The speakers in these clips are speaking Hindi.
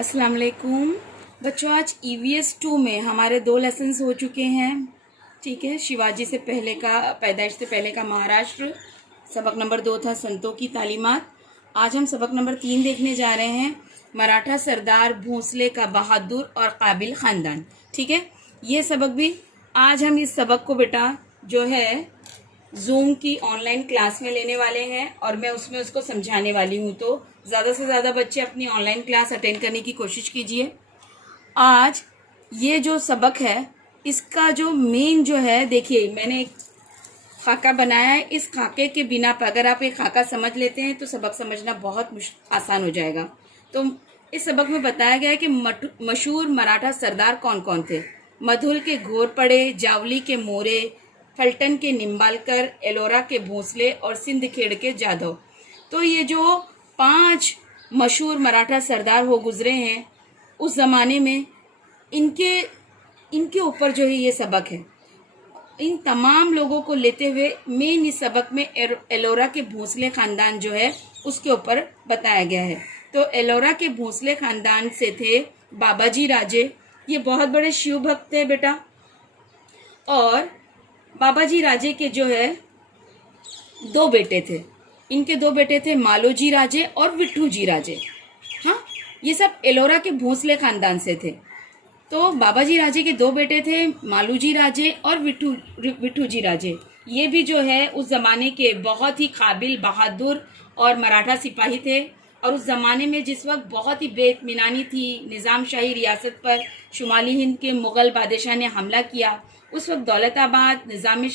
अस्सलाम वालेकुम बच्चों। आज EVS 2 में हमारे 2 लेसन्स हो चुके हैं। ठीक है, शिवाजी से पहले का, पैदाइश से पहले का महाराष्ट्र। सबक नंबर 2 था संतों की तालीमात। आज हम सबक नंबर 3 देखने जा रहे हैं, मराठा सरदार भोंसले का बहादुर और काबिल ख़ानदान। ठीक है, ये सबक भी आज हम इस सबक को बेटा जो है जूम की ऑनलाइन क्लास में लेने वाले हैं और मैं उसमें उसको समझाने वाली हूँ। तो ज़्यादा से ज़्यादा बच्चे अपनी ऑनलाइन क्लास अटेंड करने की कोशिश कीजिए। आज ये जो सबक है इसका जो मेन जो है, देखिए मैंने एक खाका बनाया है। इस खाके के बिना अगर आप एक खाका समझ लेते हैं तो सबक समझना बहुत आसान हो जाएगा। तो इस सबक में बताया गया है कि मशहूर मराठा सरदार कौन कौन थे। मधुल के घोरपड़े, जावली के मोरे, फलटन के निम्बालकर, एलोरा के भोंसले और सिंध खेड़ के जाधव। तो ये जो 5 मशहूर मराठा सरदार हो गुजरे हैं उस ज़माने में, इनके ऊपर जो है ये सबक है। इन तमाम लोगों को लेते हुए मेन इस सबक में एलोरा के भोंसले ख़ानदान जो है उसके ऊपर बताया गया है। तो एलोरा के भोंसले ख़ानदान से थे बाबाजी राजे। ये बहुत बड़े शिव भक्त थे बेटा। और बाबाजी राजे के जो है 2 बेटे थे। इनके 2 बेटे थे मालोजी राजे और विट्ठू जी राजे। हाँ, ये सब एलोरा के भोंसले ख़ानदान से थे। तो बाबाजी राजे के 2 बेटे थे, मालूजी राजे और विट्ठू जी राजे। ये भी जो है उस ज़माने के बहुत ही काबिल, बहादुर और मराठा सिपाही थे। और उस ज़माने में जिस वक्त बहुत ही बेइत्मीनानी थी, निज़ाम शाही रियासत पर शुमाली हिंद के मुग़ल बादशाह ने हमला किया। उस वक्त दौलताबाद निज़ाम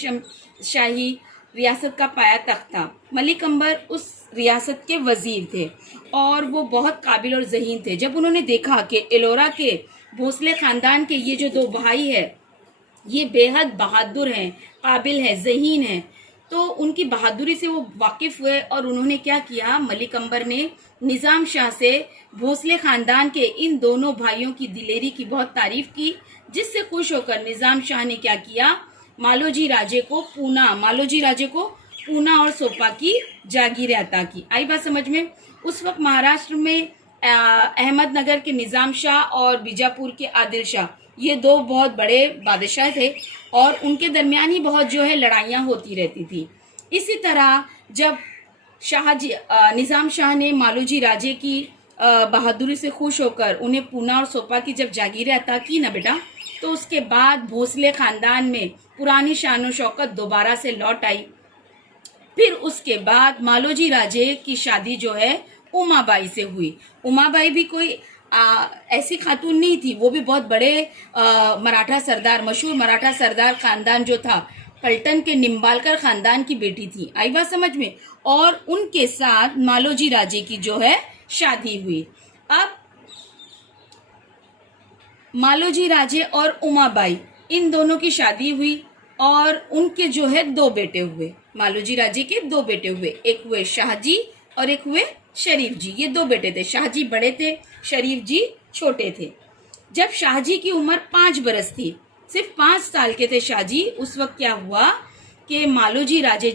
शाही रियासत का पाया तख्त था। मलिक अंबर उस रियासत के वज़ीर थे और वो बहुत काबिल और ज़हीन थे। जब उन्होंने देखा कि एलोरा के भोंसले ख़ानदान के ये जो 2 भाई हैं ये बेहद बहादुर हैं, काबिल हैं, ज़हीन हैं, तो उनकी बहादुरी से वो वाकिफ़ हुए और उन्होंने क्या किया, मलिक अंबर ने निज़ाम शाह से भोंसले ख़ानदान के इन दोनों भाइयों की दिलेरी की बहुत तारीफ़ की, जिससे खुश होकर निज़ाम शाह ने क्या किया, मालोजी राजे को पूना और सोपा की जागीरें अता की। आई बात समझ में। उस वक्त महाराष्ट्र में अहमदनगर के निज़ाम शाह और बीजापुर के आदिल शाह, ये 2 बहुत बड़े बादशाह थे और उनके दरमियान ही बहुत जो है लड़ाइयाँ होती रहती थी। इसी तरह जब निज़ाम शाह ने मालोजी राजे की बहादुरी से खुश होकर उन्हें पूना और सोपा की जब जागीरें अता की ना बेटा, तो उसके बाद भोंसले ख़ानदान में पुरानी शान व शौकत दोबारा से लौट आई। फिर उसके बाद मालोजी राजे की शादी जो है उमाबाई से हुई। उमाबाई भी कोई ऐसी खातून नहीं थी, वो भी बहुत बड़े मराठा सरदार, मशहूर मराठा सरदार ख़ानदान जो था पलटन के निम्बालकर ख़ानदान की बेटी थी। आई बात समझ में। और उनके साथ मालोजी राजे की जो है शादी हुई। अब मालोजी राजे और उमाबाई इन दोनों की शादी हुई और उनके जो है 2 बेटे हुए। मालोजी राजे के 2 बेटे हुए, एक हुए शाहजी और एक हुए शरीफ जी। ये 2 बेटे थे। शाहजी बड़े थे, शरीफ जी छोटे थे। जब शाहजी की उम्र 5 बरस थी, सिर्फ 5 साल के थे शाहजी, उस वक्त क्या हुआ कि मालोजी राजे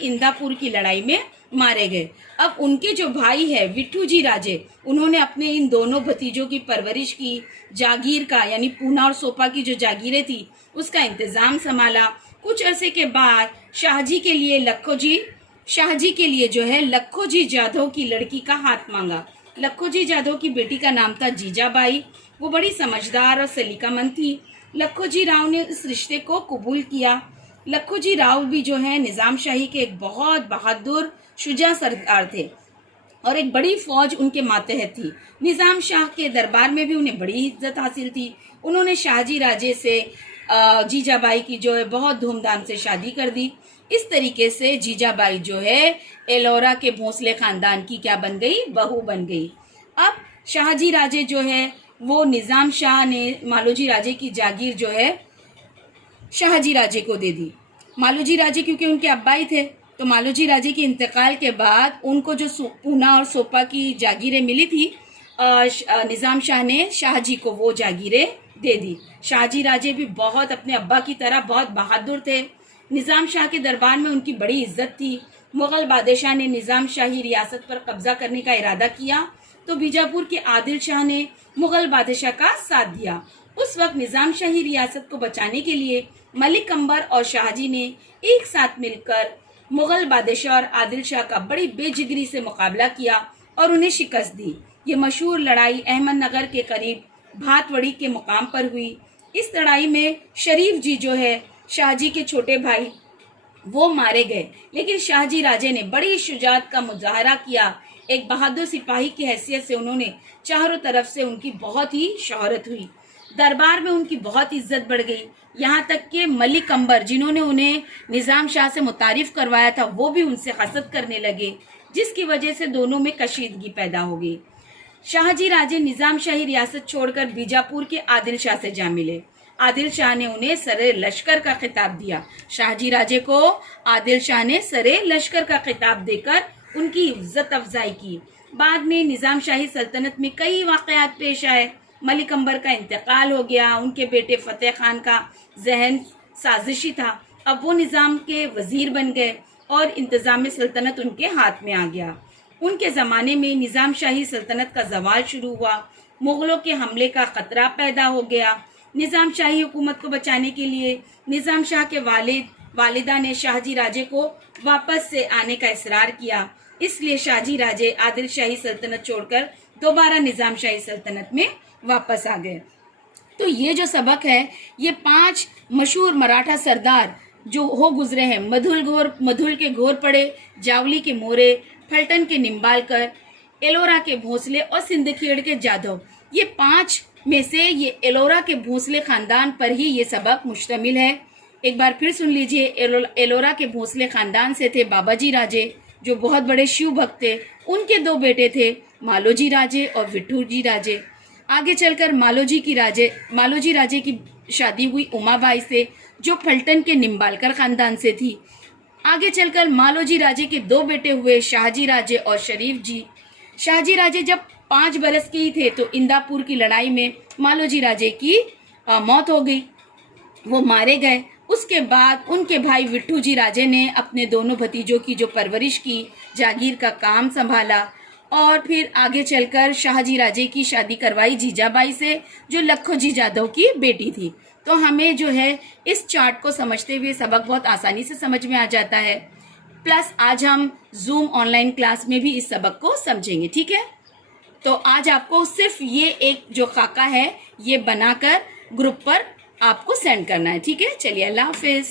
इंदापुर की लड़ाई में मारे गए। अब उनके जो भाई है विट्ठू जी राजे, उन्होंने अपने इन दोनों भतीजों की परवरिश की, जागीर का यानी पूना और सोपा की जो जागीरें थी उसका इंतज़ाम संभाला। कुछ अरसे के बाद शाहजी के लिए जो है लखो जी जाधव की लड़की का हाथ मांगा। लखो जी जाधव की बेटी का नाम था जीजाबाई। वो बड़ी समझदार और सलीकामंद थी। लखो जी राव ने इस रिश्ते को कबूल किया। लखो जी राव भी जो है निज़ाम शाही के एक बहुत बहादुर शुजा सरदार थे और एक बड़ी फौज उनके मातहत थी। निज़ाम शाह के दरबार में भी उन्हें बड़ी इज्जत हासिल थी। उन्होंने शाहजी राजे से जीजाबाई की जो है बहुत धूमधाम से शादी कर दी। इस तरीके से जीजाबाई जो है एलोरा के भोंसले ख़ानदान की क्या बन गई, बहू बन गई। अब शाहजी राजे जो है वो निज़ाम शाह ने मालोजी राजे की जागीर जो है शाहजी राजे को दे दी। मालोजी राजे क्योंकि उनके अब्बा ही थे, तो मालोजी राजे के इंतकाल के बाद उनको जो पूना और सोपा की जागीरें मिली थी, निज़ाम शाह ने शाहजी को वो जागीरें दे दी। शाहजी राजे भी बहुत अपने अब्बा की तरह बहुत बहादुर थे। निज़ाम शाह के दरबार में उनकी बड़ी इज्जत थी। मुग़ल बादशाह ने निज़ाम शाही रियासत पर कब्जा करने का इरादा किया तो बीजापुर के आदिल शाह ने मुगल बादशाह का साथ दिया। उस वक्त निजाम शाही रियासत को बचाने के लिए मलिक अंबर और शाहजी ने एक साथ मिलकर मुगल बादशाह और आदिल शाह का बड़ी बेजिगरी से मुकाबला किया और उन्हें शिकस्त दी। ये मशहूर लड़ाई अहमदनगर के करीब भातवड़ी के मुकाम पर हुई। इस लड़ाई में शरीफ जी जो है शाहजी के छोटे भाई वो मारे गए, लेकिन शाहजी राजे ने बड़ी शुजाअत का मुजाहरा किया। एक बहादुर सिपाही की हैसियत से उन्होंने चारों तरफ से उनकी बहुत ही शोहरत हुई। दरबार में उनकी बहुत इज्जत बढ़ गई। यहाँ तक कि मलिक अंबर जिन्होंने उन्हें निजाम शाह से मुतारिफ करवाया था वो भी उनसे हसद करने लगे, जिसकी वजह से दोनों में कशीदगी पैदा हो गई। शाहजी राजे निजाम शाही रियासत छोड़कर बीजापुर के आदिल शाह से जा मिले। आदिल शाह ने उन्हें सरे लश्कर का खिताब दिया। शाहजी राजे को आदिल शाह ने सरे लश्कर का खिताब देकर उनकी इज्जत अफजाई की। बाद में निजाम शाही सल्तनत में कई वाकयात पेश आए। मलिक अंबर का इंतकाल हो गया। उनके बेटे फतेह खान का जहन साजिशी था। अब वो निजाम के वजीर बन गए और इंतजाम सल्तनत उनके हाथ में आ गया। उनके ज़माने में निजाम शाही सल्तनत का जवाल शुरू हुआ। मुगलों के हमले का खतरा पैदा हो गया। निजाम शाही हुकूमत को बचाने के लिए निजाम शाह के वालिदा ने शाहजी राजे को वापस से आने का इसरार किया। इसलिए शाहजी राजे आदिल शाही सल्तनत छोड़कर दोबारा निजाम शाही सल्तनत में वापस आ गए। तो ये जो सबक है ये 5 मशहूर मराठा सरदार जो हो गुजरे हैं, मधुल के घोर पड़े, जावली के मोरे, फलटन के निम्बालकर, एलोरा के भोसले और सिंदखेड़ के जाधव, ये 5 में से ये एलोरा के भोसले खानदान पर ही ये सबक मुश्तमिल है। एक बार फिर सुन लीजिए। एलोरा के भोसले खानदान से थे बाबाजी राजे जो बहुत बड़े शिव भक्त थे। उनके 2 बेटे थे मालोजी राजे और विट्ठू जी राजे। आगे चलकर मालोजी राजे की शादी हुई उमाबाई से जो फलटन के निम्बालकर खानदान से थी। आगे चलकर मालोजी राजे के 2 बेटे हुए शाहजी राजे और शरीफ जी। शाहजी राजे जब 5 बरस के ही थे तो इंदापुर की लड़ाई में मालोजी राजे की मौत हो गई, वो मारे गए। उसके बाद उनके भाई विट्ठू जी राजे ने अपने दोनों भतीजों की जो परवरिश की, जागीर का काम संभाला और फिर आगे चलकर शाहजी राजे की शादी करवाई जीजाबाई से जो लखो जी जाधव की बेटी थी। तो हमें जो है इस चार्ट को समझते हुए सबक बहुत आसानी से समझ में आ जाता है। प्लस आज हम जूम ऑनलाइन क्लास में भी इस सबक को समझेंगे, ठीक है। तो आज आपको सिर्फ ये एक जो खाका है ये बनाकर ग्रुप पर आपको सेंड करना है, ठीक है। चलिए, अल्लाह हाफिज।